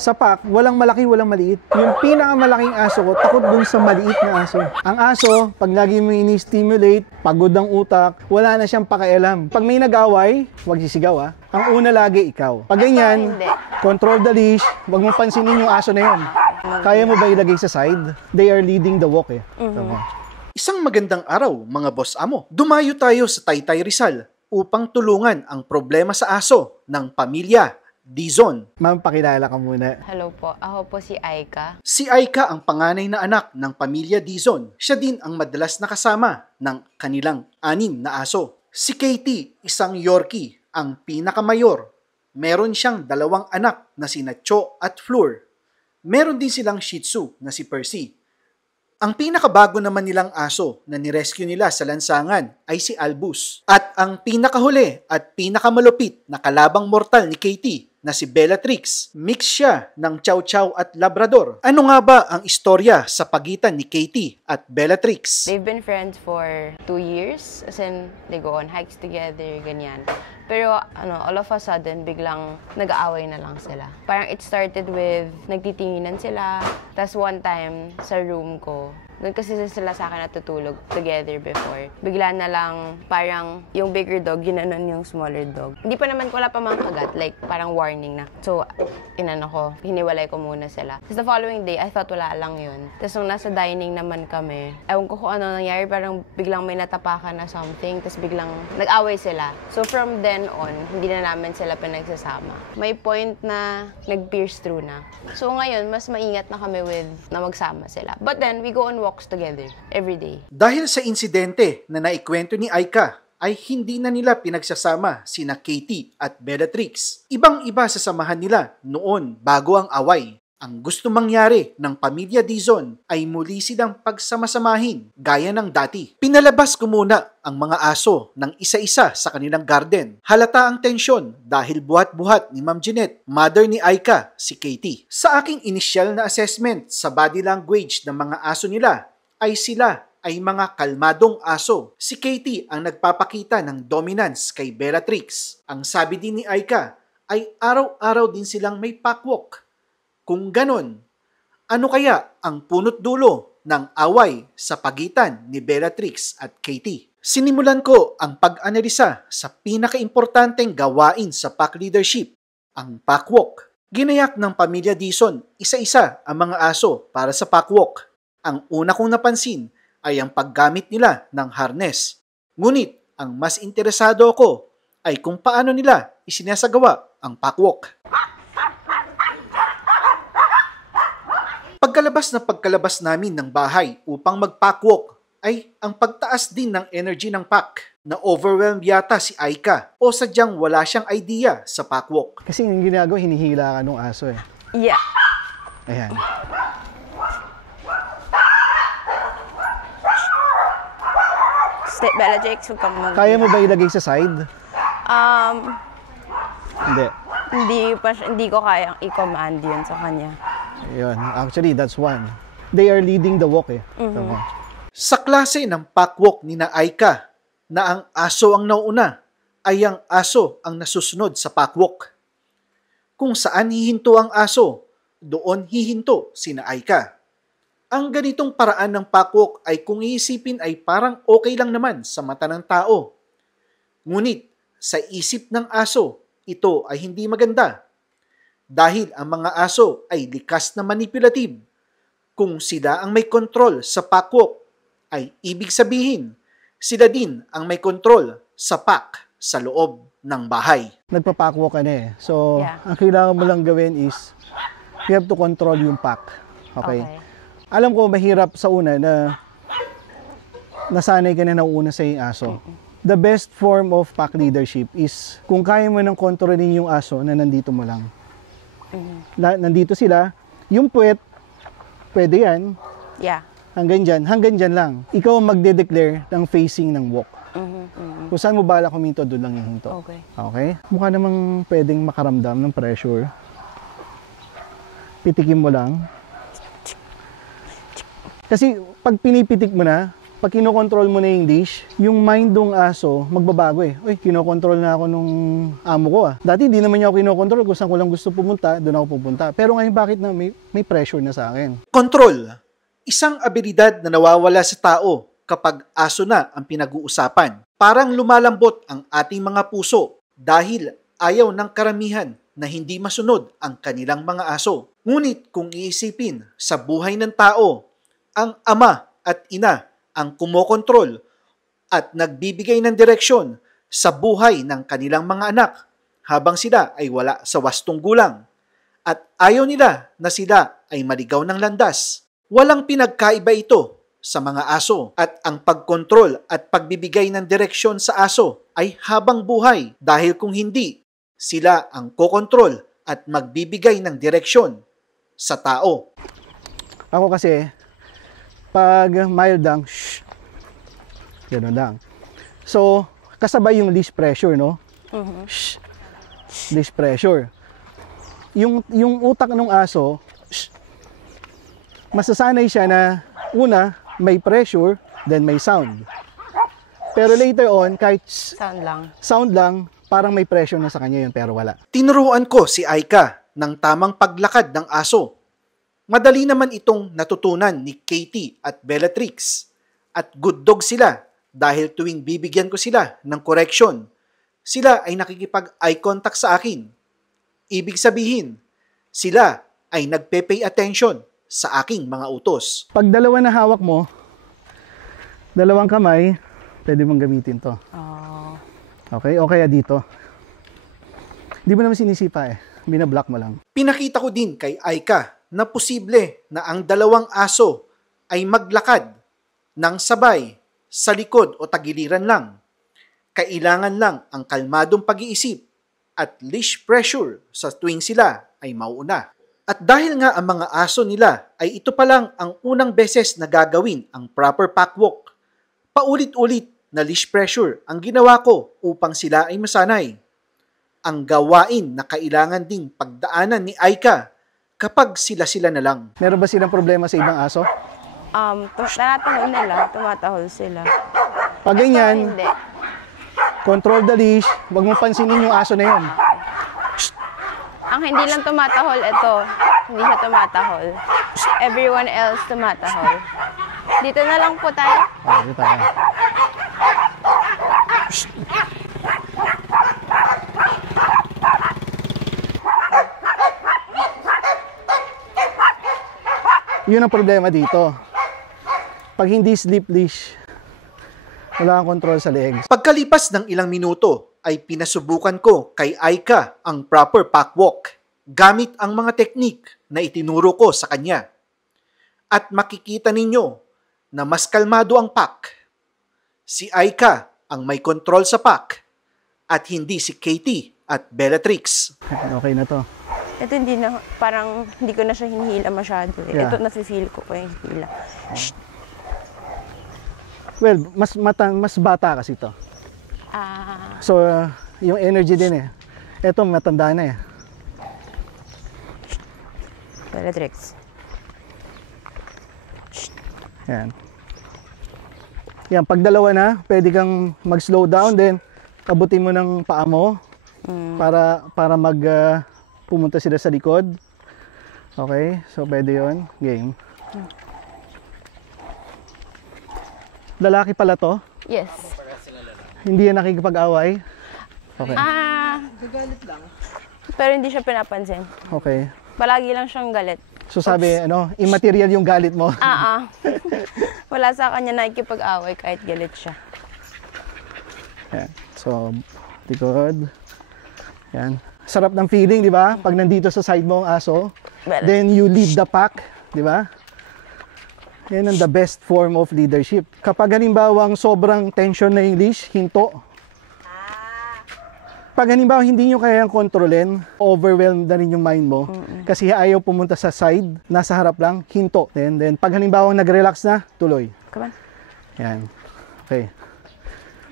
Sa pack, walang malaki, walang maliit. Yung pinakamalaking aso ko, takot dun sa maliit na aso. Ang aso, pag lagi mo ini-stimulate, pagod ang utak, wala na siyang pakialam. Pag may nag-away, huwag sisigaw ah. Ang una lagi, ikaw. Pag ganyan, control the leash, huwag mo pansinin yung aso na yun. Kaya mo ba ilagay sa side? They are leading the walk eh. Isang magandang araw, mga boss amo. Dumayo tayo sa Taytay Rizal upang tulungan ang problema sa aso ng pamilya Dizon. Ma'am, pakilala ka muna. Hello po, ako po si Aika. Si Aika ang panganay na anak ng pamilya Dizon. Siya din ang madalas nakasama ng kanilang 6 na aso. Si Katie, isang Yorkie, ang pinakamayor. Meron siyang 2 anak na sina Cho at Fleur. Meron din silang Shih Tzu na si Percy. Ang pinakabago naman nilang aso na nirescue nila sa lansangan ay si Albus. At ang pinakahuli at pinakamalupit na kalabang mortal ni Katie na si Bellatrix. Mix siya ng Chow Chow at Labrador. Ano nga ba ang istorya sa pagitan ni Katie at Bellatrix? They've been friends for 2 years. As in, they go on hikes together, ganyan. Pero all of a sudden, biglang nag-aaway na lang sila. Parang it started with nagtitinginan sila. Tapos one time, sa room ko, doon kasi sila sa akin natutulog together before. Bigla na lang, parang yung bigger dog, ginanon yung smaller dog. Hindi pa naman, wala pa mga kagat, like parang warning na. So, hiniwalay ko muna sila. Tapos the following day, I thought wala lang yun. Tapos nung nasa dining naman kami, ewan ko kung ano nangyari, parang biglang may natapakan na something, tapos biglang nag-away sila. So from then on, hindi na namin sila pinagsasama. May point na nag-pierce through na. So ngayon, mas maingat na kami na magsama sila. But then, we go on walks together every day. Dahil sa insidente na naikwento ni Aika, ay hindi na nila pinagsasama sina Katie at Bellatrix. Ibang-iba sa samahan nila noon bago ang away. Ang gusto mangyari ng pamilya Dizon ay muli silang pagsamasamahin gaya ng dati. Pinalabas ko muna ang mga aso ng isa-isa sa kanilang garden. Halata ang tensyon dahil buhat-buhat ni Ma'am Jeanette, mother ni Aika, si Katie. Sa aking initial na assessment sa body language ng mga aso nila, ay sila ay mga kalmadong aso. Si Katie ang nagpapakita ng dominance kay Bellatrix. Ang sabi din ni Aika ay araw-araw din silang may packwalk. Kung ganon, ano kaya ang punot dulo ng away sa pagitan ni Bellatrix at Katie? Sinimulan ko ang pag-analisa sa pinakaimportanteng gawain sa pack leadership, ang packwalk. Ginayak ng pamilya Dizon isa-isa ang mga aso para sa packwalk. Ang una kong napansin ay ang paggamit nila ng harness. Ngunit ang mas interesado ako ay kung paano nila isinasagawa ang packwalk. Pagkalabas namin ng bahay upang mag-packwalk ay ang pagtaas din ng energy ng pack na overwhelmed yata si Aika o sadyang wala siyang idea sa packwalk. Kasi yung ginagawa, hinihila ka ng aso eh. Yeah. Ayan. Bellatrix, huwag kang Kaya mo ba ilagay sa side? Hindi. Hindi ko kayang i-command yun sa kanya. Yun. Actually, that's one. They are leading the walk eh. Sa klase ng packwalk ni na Aika na ang aso ang nauna ay ang aso ang nasusunod sa packwalk. Kung saan hihinto ang aso, doon hihinto si na Aika. Ang ganitong paraan ng packwalk ay kung iisipin ay parang okay lang naman sa mata ng tao. Ngunit sa isip ng aso, ito ay hindi maganda. Dahil ang mga aso ay likas na manipulative. Kung sila ang may kontrol sa packwalk, ay ibig sabihin, sila din ang may kontrol sa pack sa loob ng bahay. Nagpa-packwalk ka na eh. So, ang kailangan mo lang gawin is, you have to control yung pack. Okay? Alam ko, mahirap sa una na nasanay ka na nauuna sa yung aso. The best form of pack leadership is kung kaya mo nang kontrolin yung aso na nandito mo lang. Nandito sila, yung puwet, pwede yan. Yeah. Hanggang dyan lang. Ikaw ang magde-declare ng facing ng walk. Kung saan mo bala kuminto, doon lang yung hinto. Okay? Mukha namang pwedeng makaramdam ng pressure. Pitikin mo lang. Kasi pag pinipitik mo na, pag kinokontrol mo na yung leash, yung mind ng aso magbabago eh. Uy, kinokontrol na ako nung amo ko ah. Dati hindi naman niya ako kinokontrol, kung saan ko lang gusto pumunta, doon ako pupunta. Pero ngayon bakit na may pressure na sa akin? Control. Isang abilidad na nawawala sa tao kapag aso na ang pinag-uusapan. Parang lumalambot ang ating mga puso dahil ayaw ng karamihan na hindi masunod ang kanilang mga aso. Ngunit kung iisipin sa buhay ng tao, ang ama at ina ang kumokontrol at nagbibigay ng direksyon sa buhay ng kanilang mga anak habang sila ay wala sa wastong gulang. At ayaw nila na sila ay maligaw ng landas. Walang pinagkaiba ito sa mga aso at ang pagkontrol at pagbibigay ng direksyon sa aso ay habang buhay dahil kung hindi, sila ang kokontrol at magbibigay ng direksyon sa tao. Ako kasi, pag mild lang, shh, gano'n lang. So, kasabay yung leash pressure, no? Shh, leash pressure. Yung utak ng aso, shh, masasanay siya na, una, may pressure, then may sound. Pero later on, kahit sound lang, parang may pressure na sa kanya yun, pero wala. Tinuruan ko si Aika ng tamang paglakad ng aso. Madali naman itong natutunan ni Katie at Bellatrix. At good dog sila dahil tuwing bibigyan ko sila ng correction, sila ay nakikipag-eye contact sa akin. Ibig sabihin, sila ay nagpe-pay attention sa aking mga utos. Pag dalawa na hawak mo, dalawang kamay, pwede mong gamitin to. Okay? O kaya dito. Hindi mo naman sinisipa eh. Binablock mo lang. Pinakita ko din kay Aika na posible na ang dalawang aso ay maglakad ng sabay sa likod o tagiliran lang. Kailangan lang ang kalmadong pag-iisip at leash pressure sa tuwing sila ay mauuna. At dahil nga ang mga aso nila ay ito pa lang ang unang beses na gagawin ang proper pack walk, paulit-ulit na leash pressure ang ginawa ko upang sila ay masanay. Ang gawain na kailangan ding pagdaanan ni Aika kapag sila-sila na lang. Meron ba silang problema sa ibang aso? Tinatahol nila, tumatahol sila. Pag ganyan, Hindi. control the leash, huwag mong pansinin yung aso na yun. Ang hindi lang tumatahol, ito. Hindi siya tumatahol. Everyone else tumatahol. Dito na lang po tayo. Dito tayo. Yun ang problema dito. Pag hindi slip leash, wala kang control sa legs. Pagkalipas ng ilang minuto, ay pinasubukan ko kay Aika ang proper pack walk gamit ang mga teknik na itinuro ko sa kanya. At makikita ninyo na mas kalmado ang pack. Si Aika ang may control sa pack at hindi si Katie at Bellatrix. Okay na to. Ito parang hindi ko na siya hinihila masyado. Yeah. Ito nafe-feel ko yung hila. Well, mas bata kasi to. So, yung energy din eh. Ito, matanda na eh. Bellatrix. Yan. Yan, pag dalawa na, pwede kang mag-slow down, then abutin mo ng paa mo para pumunta sila sa likod. Okay, so pwede yun. Game. Lalaki pala to? Yes. Hindi yan nakikipag-away? Okay. Gagalit lang. Pero hindi siya pinapansin. Okay. Palagi lang siyang galit. So sabi, immaterial yung galit mo. Wala sa kanya nakikipag-away kahit galit siya. Yan. So, likod. Yan. Sarap ng feeling, di ba? Pag nandito sa side mo ang aso, then you lead the pack, di ba? Yan ang the best form of leadership. Kapag halimbawang sobrang tension na yung leash, hinto. Pag halimbawa hindi nyo kayang kontrolin, overwhelmed na rin yung mind mo, kasi ayaw pumunta sa side, nasa harap lang, hinto. Then pag halimbawa nag-relax na, tuloy. Come on. Yan. Okay.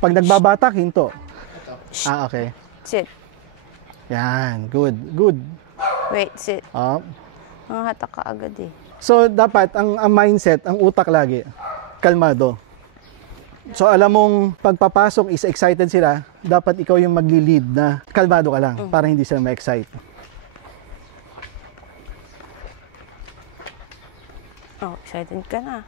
Pag nagbabatak, hinto. Okay. Sit. Yan. Good. Good. Wait, sit. Up. Mga hatak ka agad eh. So, dapat, ang mindset, ang utak lagi, kalmado. So alam mong pagpapasok is excited sila, dapat ikaw yung magli-lead na kalmado ka lang para hindi sila ma-excite. Oh, excited ka na.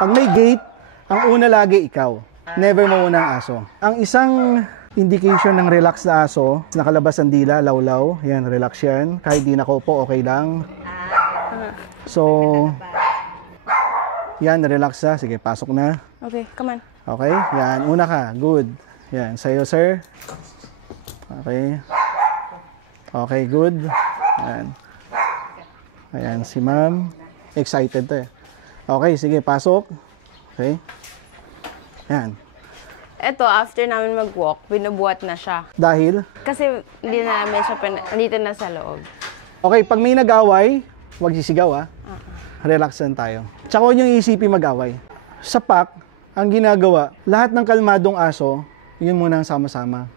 Pag may gate, ang una lagi ikaw. Never mauna ang aso. Ang isang indication ng relax na aso, nakalabas ang dila, lawlaw, yan, relax yan. Kahit di nakaupo, okay lang. So, yan, relax na. Sige, pasok na. Okay, come on. Okay, yan, una ka, good. Yan, sa'yo, sir. Okay. Okay, good. Yan. Ayan, si ma'am. Excited to eh. Okay, sige, pasok. Okay. Yan. Eto, after namin mag-walk, binubuhat na siya. Dahil? Kasi hindi na namin siya, nandito na sa loob. Okay, pag may nag-away, huwag sisigaw Relax lang tayo. Tsaka huwag niyong isipin mag-away. Sa pack, ang ginagawa, lahat ng kalmadong aso, yun muna ang sama-sama.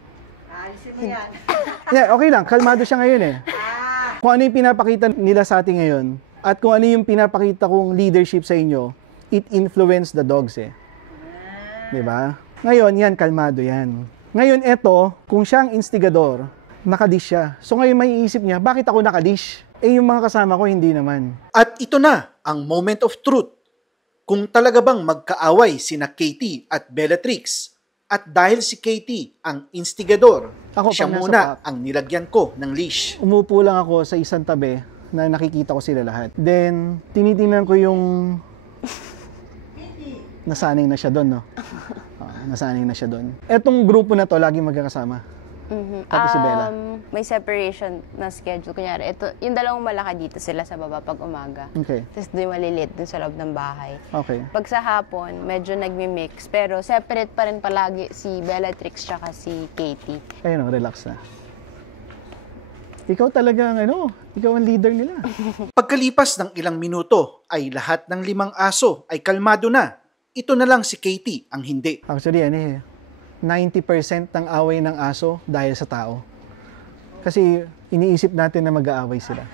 Alisin mo yan. Yeah, okay lang, kalmado siya ngayon eh. Kung ano yung pinapakita nila sa atin ngayon, at kung ano yung pinapakita kong leadership sa inyo, it influence the dogs eh. Diba? Ngayon, yan, kalmado yan. Ngayon, eto, kung siya ang instigador, nakadish siya. So ngayon may iisip niya, bakit ako nakadish? Eh yung mga kasama ko, hindi naman. At ito na ang moment of truth. Kung talaga bang magkaaway sina Katie at Bellatrix, at dahil si Katie ang instigador, Ako, siya pag nasa muna pack, ang nilagyan ko ng leash. umupo lang ako sa isang tabi na nakikita ko sila lahat. Then, tinitingnan ko yung nasanay na siya doon, no? Nasanay na siya doon. Etong grupo na to, lagi magkakasama. Pati si Bella. May separation na schedule. Kunyari, ito, yung dalawang malaki dito sila sa baba pag umaga. Okay. Tapos doon maliliit dun sa loob ng bahay. Okay. Pag sa hapon, medyo nagmi-mix. Pero separate pa rin palagi si Bellatrix tsaka si Katie. Ayun, relax na. Ikaw talaga ang ikaw ang leader nila. Pagkalipas ng ilang minuto ay lahat ng 5 aso ay kalmado na. Ito na lang si Katie ang hindi. Actually, 90% ng away ng aso dahil sa tao. Kasi iniisip natin na mag-aaway sila.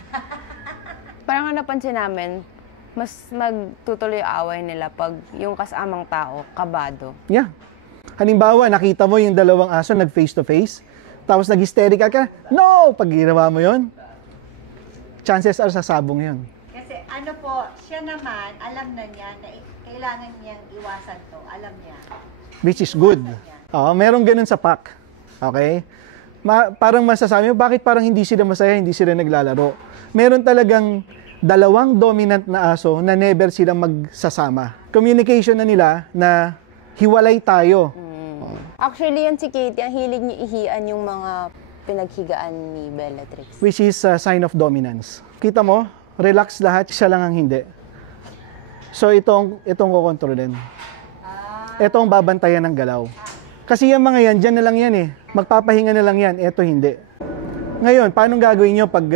Parang napansin namin, mas magtutuloy yung away nila pag yung kasamang tao, kabado. Yeah. Halimbawa, nakita mo yung dalawang aso nag-face to face, tapos nag-hysterical ka, no! Pag ginawa mo yon, chances are sasabong yon. Kasi siya naman, alam na niya na kailangan niyang iwasan to. Alam niya. Which is good. Merong ganun sa pack. Okay? Parang masasabi mo, bakit parang hindi sila masaya, hindi sila naglalaro? Meron talagang dalawang dominant na aso na never silang magsasama. Communication na nila na hiwalay tayo. Actually, yan si Katie, ang hilig niya ihian yung mga pinaghigaan ni Bellatrix. Which is a sign of dominance. Kita mo, relax lahat, siya lang ang hindi. So itong kukontrolin. Itong babantayan ng galaw. Kasi yung mga yan, dyan na lang yan eh. Magpapahinga na lang yan, eto hindi. Ngayon, paano gagawin nyo pag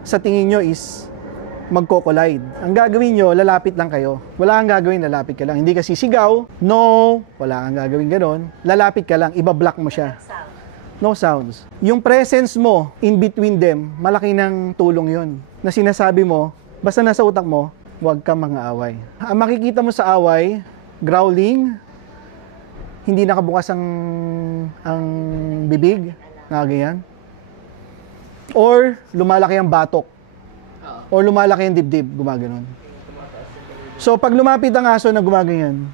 sa tingin nyo is magko-collide? Ang gagawin nyo, lalapit lang kayo. Wala kang gagawin, lalapit ka lang. Hindi ka sisigaw, no, wala kang gagawin ganon. Lalapit ka lang, ibablock mo siya. No sounds. Yung presence mo in between them, malaki ng tulong yon. Na sinasabi mo, basta nasa utak mo, huwag kang mga-away. Ang makikita mo sa away, growling, hindi nakabukas ang bibig, nga ganyan. Or lumalaki ang batok. Or lumalaki ang dibdib, gumaganon. So pag lumapit ang aso na gumaganyan,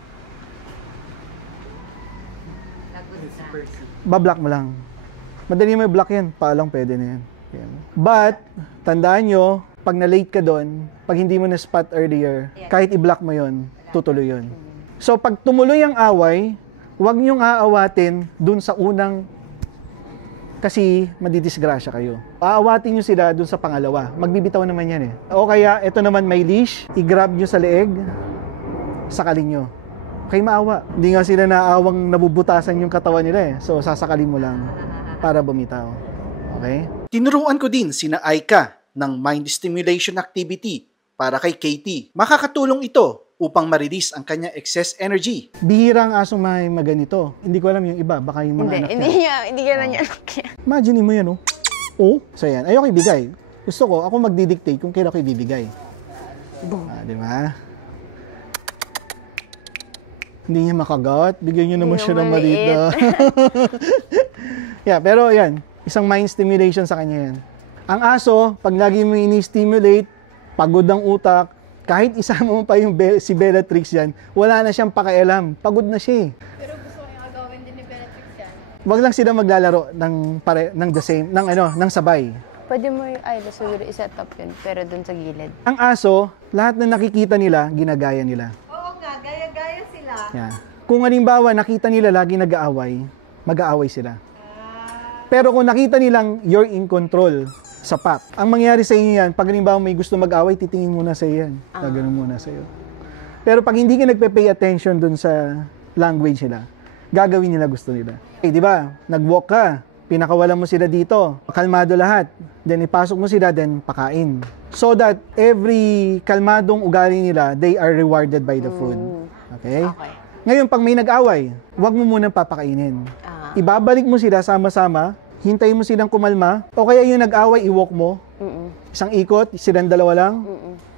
bablock mo lang. Madali mo i-block yan, paalang pwede na yan. But, tandaan nyo, pag na-late ka doon, pag hindi mo na-spot earlier, kahit i-block mo yon, tutuloy yon. So pag tumuloy ang away, huwag niyong aawatin dun sa unang kasi madidisgrasya kayo. Aawatin niyo sila dun sa pangalawa. Magbibitaw naman yan eh. O kaya, ito naman may leash, i-grab niyo sa leeg, sakalin niyo. Okay, maawa. Hindi nga sila naawang nabubutasan yung katawan nila eh. So, sasakalin mo lang para bumitaw. Okay? Tinuruan ko din sina Aika ng mind stimulation activity para kay Katie. Makakatulong ito upang ma-release ang kanyang excess energy. Bihira ang asong may maganito. Hindi ko alam yung iba, baka yung mga anak niya. Hindi gano'n yan. Imagine mo yan, oh. So yan, ayoko ibigay. Gusto ko, ako magdidictate kung kailan ko ibibigay. Di ba? Hindi niya makagat. Bigyan niyo naman siya ng maliit na. Yeah, pero yan. Isang mind stimulation sa kanya yan. Ang aso, pag lagi mo ini-stimulate, pagod ang utak, kahit isama mo pa yung si Bellatrix yan, wala na siyang pakialam. Pagod na siya eh. Pero gusto ko yung agawin din ni Bellatrix yan. Wag lang sila maglalaro ng the same, ng sabay. Pwede mo yung siguro i-set up yun, pero dun sa gilid. Ang aso, lahat na nakikita nila, ginagaya nila. Oo nga, gaya-gaya sila. Yeah. Kung halimbawa nakita nila lagi nag-aaway, mag-aaway sila. Pero kung nakita nilang you're in control sa pack, ang mangyayari sa inyo yan, pag halimbawa may gusto mag-aaway, titingin muna sa iyo yan. Gaganon muna sa iyo. Pero pag hindi ka nagpe-pay attention dun sa language nila, gagawin nila gusto nila. Di ba? Nag-walk ka, pinakawalan mo sila dito, kalmado lahat. Then ipasok mo sila, then pakain. So that every kalmadong ugali nila, they are rewarded by the food. Okay? Ngayon, pag may nag-away, huwag mo munang papakainin. Ibabalik mo sila sama-sama, hintayin mo silang kumalma, o kaya yung nag-away, i-walk mo. Isang ikot, silang dalawa lang.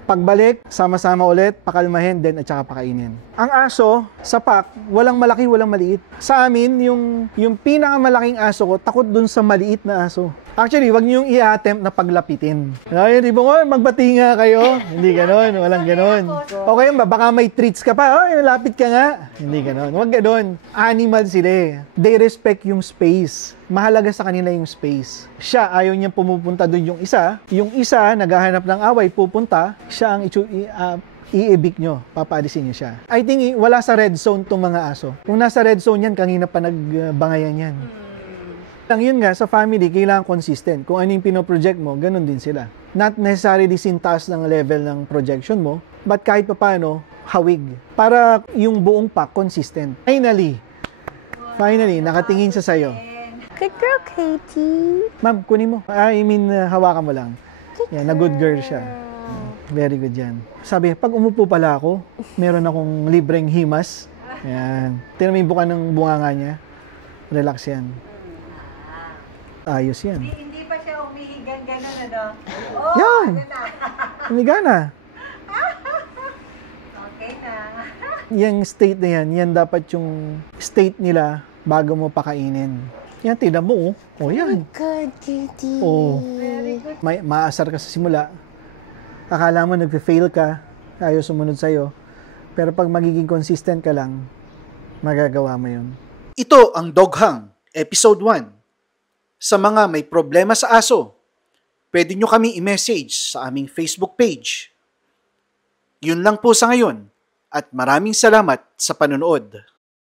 Pagbalik, sama-sama ulit, pakalmahin, then at saka pakainin. Ang aso, sa pack, walang malaki, walang maliit. Sa amin, yung pinakamalaking aso ko, takot dun sa maliit na aso. Actually, wag niyo yung i-attempt na paglapitin. Ay, di ba magbati nga kayo? Hindi ganon, walang ganon. Okay, baka may treats ka pa, lapit ka nga. Hindi ganon, wag ganon. Animal sila eh. They respect yung space. Mahalaga sa kanila yung space. Siya, ayaw niyang pumupunta doon yung isa. Yung isa, naghahanap ng away, pupunta. Siya ang i-evict nyo, papaalisin nyo siya. I think wala sa red zone tong mga aso. Kung nasa red zone yan, kanina pa nagbangayan yan. Lang yun nga, sa family, kailangan consistent. Kung ano yung pinoproject mo, ganun din sila. Not necessarily sintas ng level ng projection mo, but kahit paano, hawig. Para yung buong pack, consistent. Finally, nakatingin sa sayo. Good girl, Katie. Ma'am, kunin mo. Hawakan mo lang. Yan, na good girl siya. Very good yan. Sabi, pag umupo pala ako, meron akong libreng himas. Yan. Tingnan mo yung buka ng bunganga niya. Relax yan. Ayos yan. Hindi pa siya umihigan gano'n, ano? Yan! Umiga na. Okay na. Yung state na yan dapat yung state nila bago mo pakainin. Yan, tignan mo, oh. Oh, yan. Good, Katie. Oh. Maasar ka sa simula. Akala mo nagpe-fail ka, ayaw sumunod sa'yo. Pero pag magiging consistent ka lang, magagawa mo yun. Ito ang Dog Hang, Episode 1. Sa mga may problema sa aso, pwede nyo kami i-message sa aming Facebook page. Yun lang po sa ngayon at maraming salamat sa panonood.